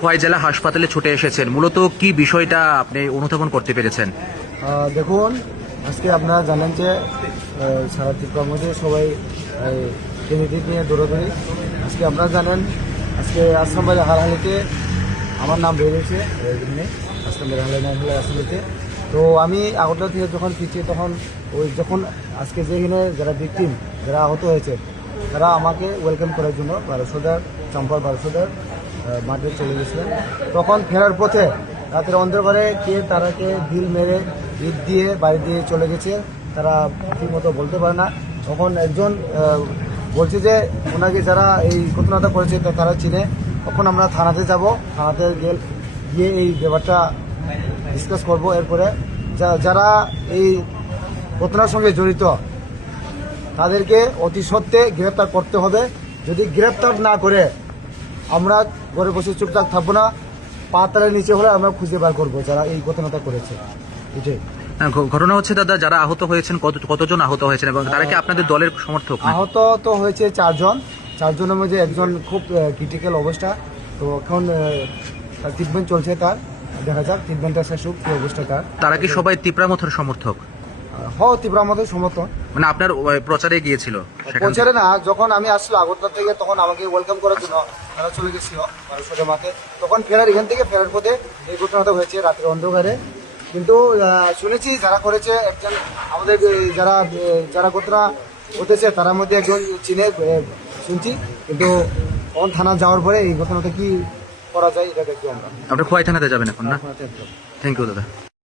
খোয়াই জেলা হাসপাতালে ছুটে এসেছেন, মূলত কি বিষয়টা আপনি অনুধাবন করতে পেরেছেন? দেখুন, আজকে আপনারা জানেন যে সারা ত্রিপুরার মধ্যে সবাই ক্যান্ডিডেট নিয়ে দৌড়াদৌড়ি। আজকে আপনারা জানেন, আজকে আসাম বাজার হালহালিতে আমার নাম বেরিয়েছে, আসাম বাজার হালহালিতে। তো আমি আগরতলা থেকে যখন ফিরছি তখন যখন আজকে যেখানে যারা ভিকটিম, যারা আহত হয়েছে, তারা আমাকে ওয়েলকাম করার জন্য বারোসোদার চম্পার বারোসোদার মাঠে চলে গেছিলেন। তখন ফেরার পথে রাতের অন্ধকারে তারাকে ঢিল মেরে ইট দিয়ে বাড়ি দিয়ে চলে গেছে, তারা ঠিক মতো বলতে পারে না। তখন একজন বলছে যে ওনাকে যারা এই ঘটনাটা করেছে তারা চিনে। তখন আমরা থানাতে যাব, থানাতে গিয়ে এই ব্যাপারটা ডিসকাস করব। এরপরে যারা এই ঘটনার সঙ্গে জড়িত তাদেরকে অতি সত্ত্বে গ্রেপ্তার করতে হবে। যদি গ্রেপ্তার না করে আমরা ঘরে বসে চুপচাপ থাকবো না, পাতালের নিচে হলে আমরা খুঁজে বার করবো যারা এই ঘটনাটা করেছে। এটাই ঘটনা হচ্ছে দাদা, যারা আহত হয়েছেন কতজন আহত হয়েছেন এবং তারা কি আপনাদের দলের সমর্থক? আহত তো হয়েছে চারজনের মধ্যে একজন খুব ক্রিটিক্যাল অবস্থা। তো এখন ট্রিটমেন্ট চলছে, তার দেখা যাক ট্রিটমেন্টটা শেষ হোক, কি অবস্থা তার। তারা কি সবাই তিপ্রামথের সমর্থক? ত্রিপুরার সমর্থন, মানে আপনার প্রচারে গিয়েছিল? প্রচারে না, যখন আমি আসলো আগরতলা থেকে তখন আমাকে ওয়েলকাম করার জন্য তারা চলে গেছিল বারোসোজা মাঠে। তখন এখান থেকে ফেরার পথে এই ঘটনাটা হয়েছে রাতের অন্ধকারে। কিন্তু শুনেছি যারা করেছে একজন আমাদের যারা ঘটনা ঘটেছে তার মধ্যে একজন চিনে শুনছি। কিন্তু তখন থানা যাওয়ার পরে এই ঘটনাটা কি করা যায় এটা দেখবো আমরা। আপনি খোয়াই থানাতে যাবেন এখন না? থ্যাংক ইউ দাদা।